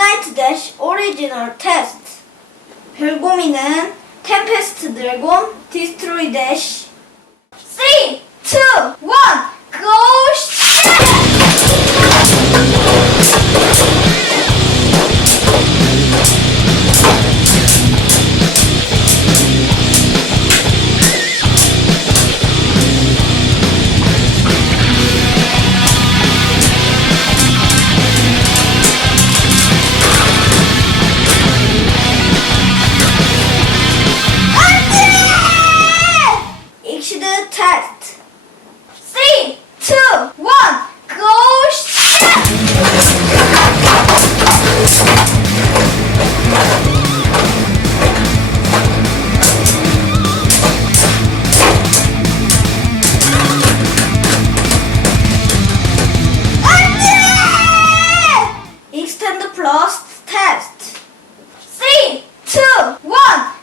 Unite Dash Original Test 별고민은 Tempest Dragon Destroy Dash 3, 2, 1, Test. Three, two, one, go! 돼! Extend plus test. Three, two, one!